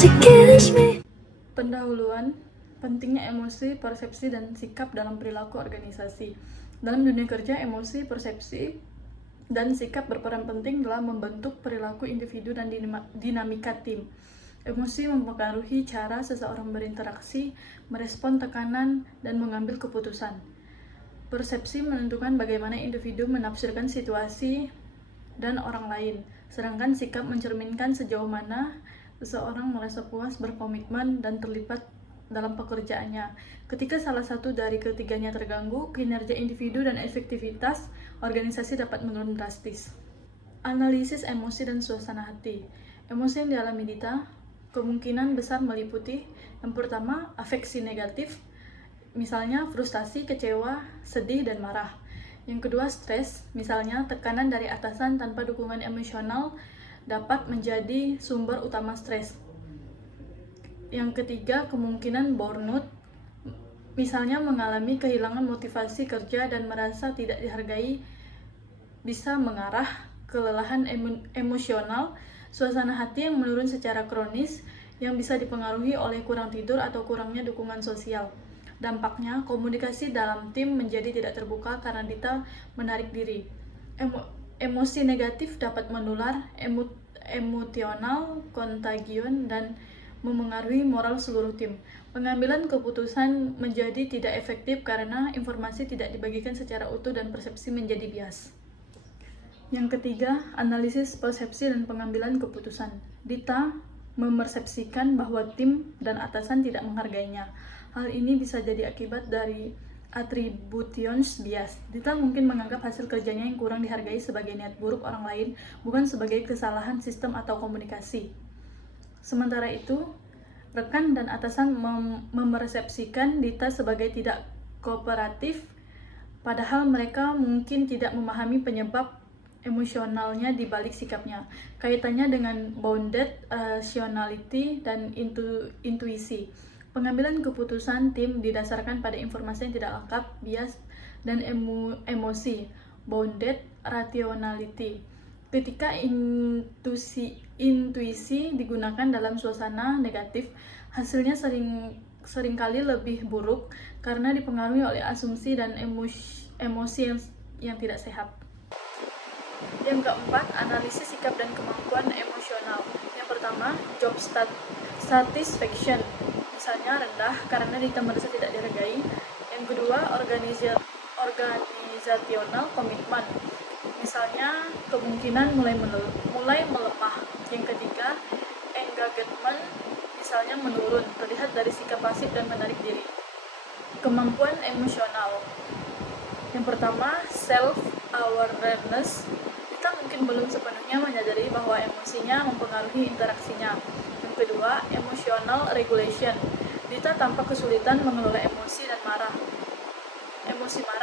to kiss me. Pendahuluan, pentingnya emosi, persepsi, dan sikap dalam perilaku organisasi. Dalam dunia kerja, emosi, persepsi, dan sikap berperan penting dalam membentuk perilaku individu dan dinamika tim. Emosi mempengaruhi cara seseorang berinteraksi, merespon tekanan, dan mengambil keputusan. Persepsi menentukan bagaimana individu menafsirkan situasi dan orang lain, sedangkan sikap mencerminkan sejauh mana seseorang merasa puas, berkomitmen, dan terlibat dalam pekerjaannya. Ketika salah satu dari ketiganya terganggu, kinerja individu dan efektivitas organisasi dapat menurun drastis. Analisis emosi dan suasana hati. Emosi yang dialami Dita kemungkinan besar meliputi yang pertama, afeksi negatif, misalnya frustasi, kecewa, sedih, dan marah. Yang kedua, stres, misalnya tekanan dari atasan tanpa dukungan emosional dapat menjadi sumber utama stres. Yang ketiga, kemungkinan burnout, misalnya mengalami kehilangan motivasi kerja dan merasa tidak dihargai, bisa mengarah kelelahan emosional. Suasana hati yang menurun secara kronis yang bisa dipengaruhi oleh kurang tidur atau kurangnya dukungan sosial. Dampaknya, komunikasi dalam tim menjadi tidak terbuka karena Dita menarik diri. Emosi negatif dapat menular, emosional, kontagion, dan memengaruhi moral seluruh tim. Pengambilan keputusan menjadi tidak efektif karena informasi tidak dibagikan secara utuh dan persepsi menjadi bias. Yang ketiga, analisis persepsi dan pengambilan keputusan. Dita memersepsikan bahwa tim dan atasan tidak menghargainya. Hal ini bisa jadi akibat dari attributions bias. Dita mungkin menganggap hasil kerjanya yang kurang dihargai sebagai niat buruk orang lain, bukan sebagai kesalahan sistem atau komunikasi. Sementara itu, rekan dan atasan memersepsikan Dita sebagai tidak kooperatif, padahal mereka mungkin tidak memahami penyebab emosionalnya di balik sikapnya. Kaitannya dengan bounded rationality dan intuisi. Pengambilan keputusan tim didasarkan pada informasi yang tidak lengkap, bias, dan emosi, bounded rationality. Ketika intuisi digunakan dalam suasana negatif, hasilnya seringkali lebih buruk karena dipengaruhi oleh asumsi dan emosi yang tidak sehat. Yang keempat, analisis sikap dan kemampuan emosional. Yang pertama, job satisfaction, misalnya rendah karena Dita merasa tidak dihargai. Yang kedua, organizational komitmen, misalnya kemungkinan mulai melemah. Yang ketiga, engagement, misalnya menurun, terlihat dari sikap pasif dan menarik diri. Kemampuan emosional. Yang pertama, self-awareness. Kita mungkin belum sepenuhnya menyadari bahwa emosinya mempengaruhi interaksinya. Yang kedua, emotional regulation. Dita tampak kesulitan mengelola emosi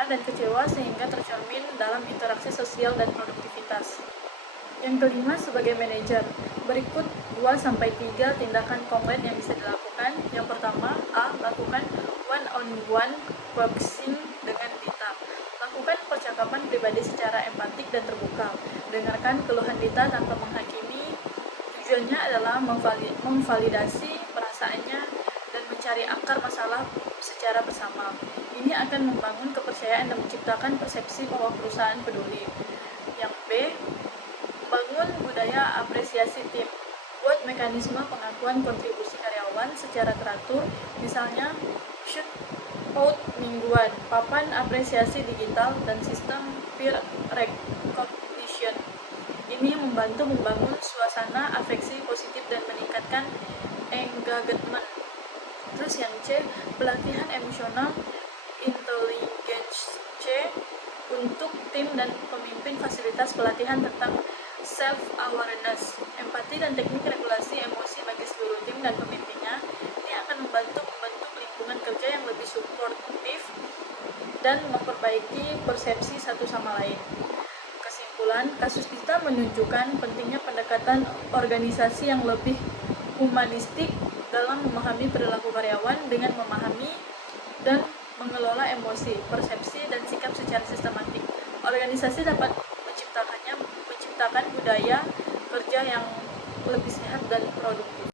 dan kecewa sehingga tercermin dalam interaksi sosial dan produktivitas. Yang kelima, sebagai manajer, berikut 2-3 tindakan konkret yang bisa dilakukan. Yang pertama, A. Lakukan one-on-one coaching dengan Dita. Lakukan percakapan pribadi secara empatik dan terbuka. Dengarkan keluhan Dita tanpa menghakimi. Tujuannya adalah memvalidasi perasaannya dan mencari akar masalah secara bersama. Ini akan membangun kepercayaan dan menciptakan persepsi bahwa perusahaan peduli. Yang B. Bangun budaya apresiasi tim. Buat mekanisme pengakuan kontribusi karyawan secara teratur, misalnya shoot out mingguan, papan apresiasi digital, dan sistem peer recognition. Ini membantu membangun suasana afeksi positif dan meningkatkan engagement. Terus yang C, pelatihan emosional intelligence C untuk tim dan pemimpin, fasilitas pelatihan tentang self-awareness, empati, dan teknik regulasi emosi bagi seluruh tim dan pemimpinnya. Ini akan membantu membentuk lingkungan kerja yang lebih suportif dan memperbaiki persepsi satu sama lain. Kesimpulan, kasus Dita menunjukkan pentingnya pendekatan organisasi yang lebih humanistik dalam memahami perilaku karyawan dengan memahami dan mengelola emosi, persepsi, dan sikap secara sistematik. Organisasi dapat menciptakan budaya kerja yang lebih sehat dan produktif.